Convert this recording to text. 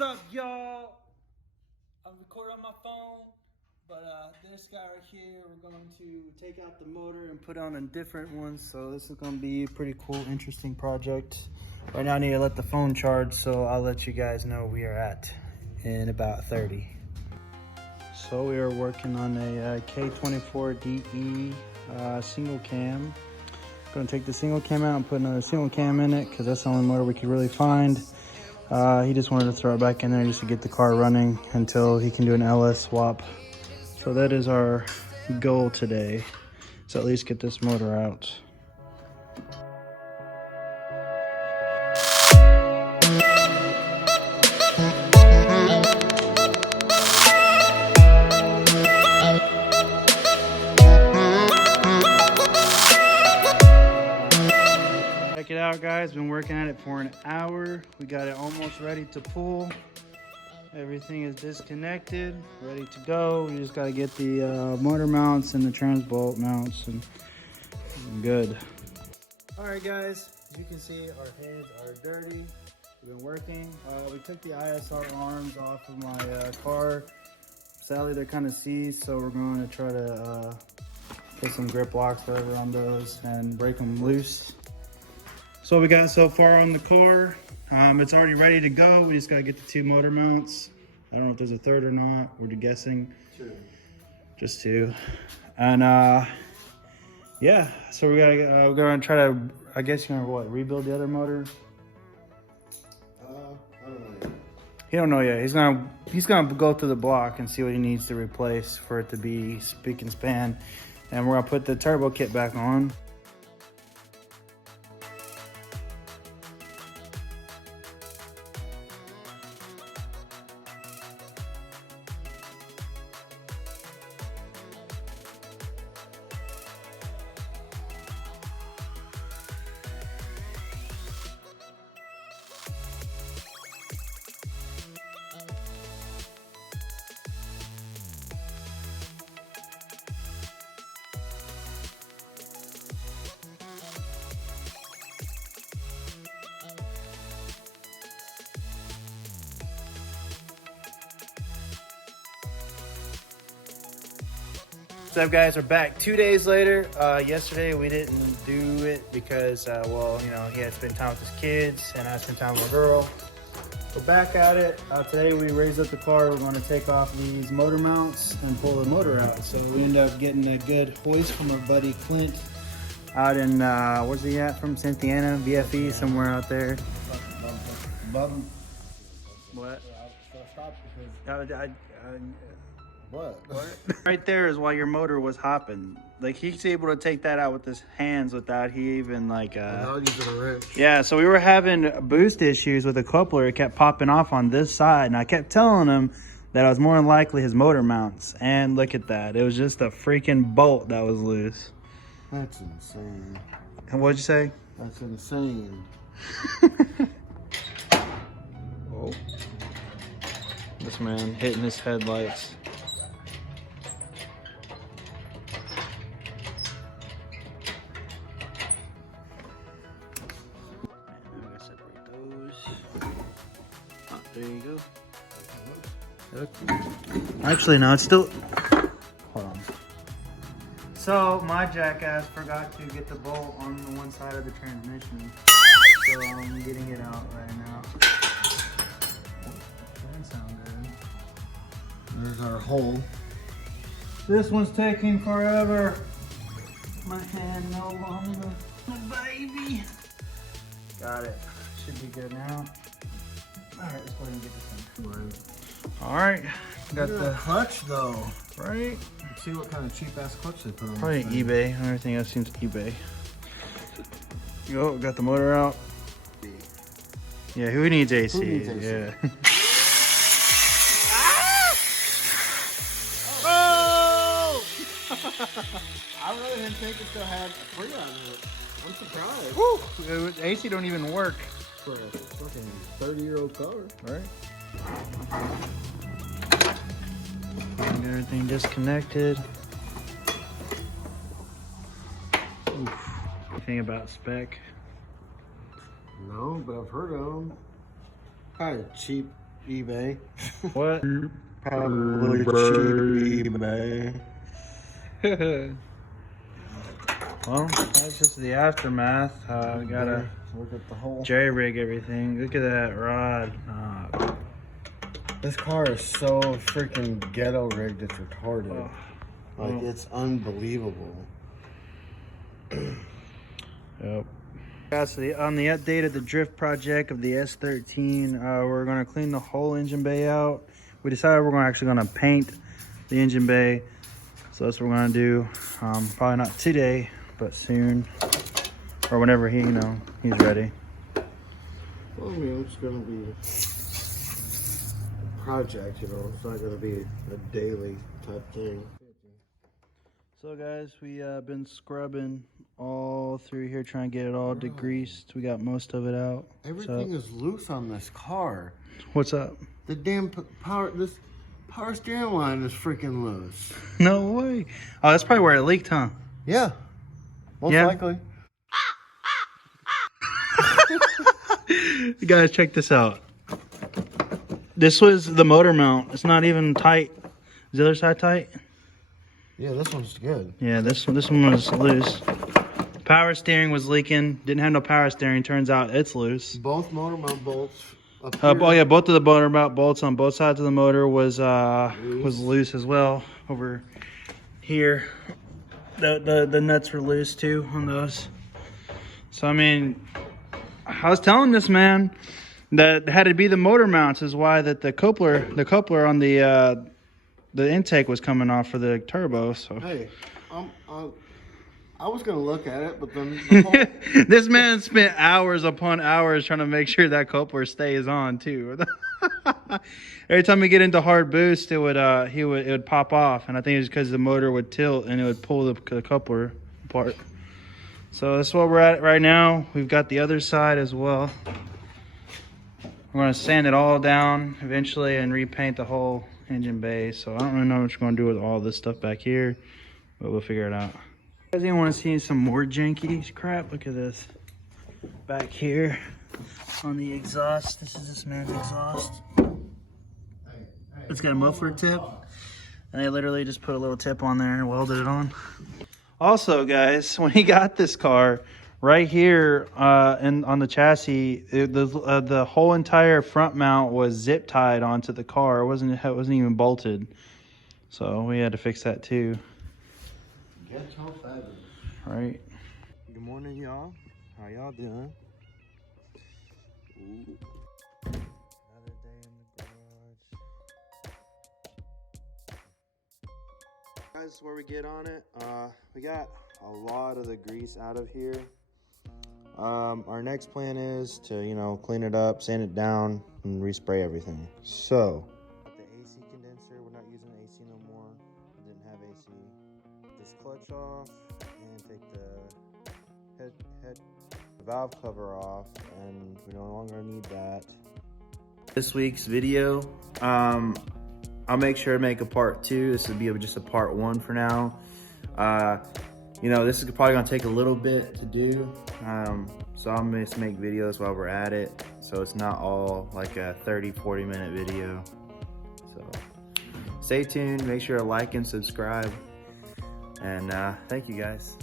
What's up, y'all? I'm recording on my phone, but this guy right here, we're going to take out the motor and put on a different one. So this is going to be a pretty cool, interesting project. Right now I need to let the phone charge, so I'll let you guys know where we are at in about 30. So we are working on a K24DE single cam. Going to take the single cam out and put another single cam in it because that's the only motor we could really find. He just wanted to throw it back in there just to get the car running until he can do an LS swap. So that is our goal today, so at least get this motor out. Check it out, guys. Been working at it for an hour. We got it almost ready to pull. Everything is disconnected, ready to go. We just got to get the motor mounts and the trans bolt mounts, and good. All right, guys. As you can see, our hands are dirty. We've been working. We took the ISR arms off of my car. Sadly, they're kind of seized, so we're going to try to put some grip locks whatever on those and break them loose. So what we got so far on the car, it's already ready to go. We just gotta get the two motor mounts. I don't know if there's a third or not. We're guessing. Two. Just two. And yeah, so we're gonna try to, I guess you're gonna what, rebuild the other motor? I don't know yet. He don't know yet. He's gonna go through the block and see what he needs to replace for it to be spick and span. And we're gonna put the turbo kit back on. What's up, guys? We're back 2 days later. Yesterday we didn't do it because, well, you know, he had to spend time with his kids and I spent time with my girl. We're back at it. Today we raised up the car. We're going to take off these motor mounts and pull the motor out. So we ended up getting a good hoist from our buddy Clint out in, where's he at from? Cynthiana, BFE, somewhere out there. What? What? Right there is why your motor was hopping. Like, he's able to take that out with his hands without he even like Without using a wrench. Yeah, so we were having boost issues with the coupler. It kept popping off on this side, and I kept telling him that it was more than likely his motor mounts. And look at that. It was just a freaking bolt that was loose. That's insane. And what'd you say? That's insane. Oh. This man hitting his headlights. There you go. Actually, no, it's still. Hold on. So my jackass forgot to get the bolt on the one side of the transmission. So I'm getting it out right now. Doesn't sound good. There's our hole. This one's taking forever. My hand no longer. Baby. Got it. Should be good now. Alright, let's go ahead and get this in. Right. Alright. Got the clutch though. Right. Let's see what kind of cheap ass clutch they put on. Probably eBay. Everything else seems eBay. Yo, got the motor out. Yeah, who needs AC? Who needs AC? Yeah. Oh! I really didn't think it still had a free on it. I'm surprised. Woo! AC don't even work. For a fucking 30-year-old car. Right. Getting everything disconnected. Oof. Anything about spec? No, but I've heard of them. Probably cheap eBay. What? Probably cheap eBay. Well, that's just the aftermath. We gotta Look at the hole. jerry rig everything. Look at that rod. This car is so freaking ghetto rigged, it's retarded. Oh. Like, it's unbelievable. Yep. Yeah, so on the update of the drift project of the S13, we're going to clean the whole engine bay out. We decided we're actually going to paint the engine bay. So that's what we're going to do. Probably not today, but soon. Or whenever he's ready. Well, I mean, it's going to be a project, It's not going to be a daily type thing. So guys, we been scrubbing all through here trying to get it all degreased. We got most of it out. Everything is loose on this car. What's up? The damn power steering line is freaking loose. No way. Oh, that's probably where it leaked, huh? Yeah. Most likely. You guys, check this out. This was the motor mount. It's not even tight. Is the other side tight? Yeah, this one's good. Yeah, this one was loose. Power steering was leaking. Didn't have no power steering. Turns out it's loose. Both motor mount bolts up here. Oh yeah, both of the motor mount bolts on both sides of the motor was loose as well. Over here, the nuts were loose too on those. So I mean, I was telling this man that it had to be the motor mounts is why that the coupler on the intake was coming off for the turbo. So hey, I was gonna look at it, but then the whole... This man spent hours upon hours trying to make sure that coupler stays on too. Every time we get into hard boost, it would pop off, and I think it was because the motor would tilt and it would pull the coupler apart. So that's what we're at right now. We've got the other side as well. We're gonna sand it all down eventually and repaint the whole engine bay. So I don't really know what we're gonna do with all this stuff back here, but we'll figure it out. You guys even want to see some more janky crap? Look at this back here on the exhaust. This is this man's exhaust. It's got a muffler tip, and they literally just put a little tip on there and welded it on. Also, guys, when he got this car, right here on the chassis, the whole entire front mount was zip tied onto the car. It wasn't even bolted, so we had to fix that too. Guess how fabulous. Right. Good morning, y'all. How y'all doing? Ooh. Another day in the garage. Guys, where we get on it, we got a lot of the grease out of here. Our next plan is to, clean it up, sand it down, and respray everything. So, the AC condenser, we're not using AC no more. We didn't have AC. This clutch off, and take the head valve cover off, and we no longer need that. This week's video, I'll make sure to make a part 2. This would be just a part 1 for now. This is probably gonna take a little bit to do. So I'm gonna just make videos while we're at it. So it's not all like a 30-40 minute video. So stay tuned, make sure to like and subscribe. And thank you guys.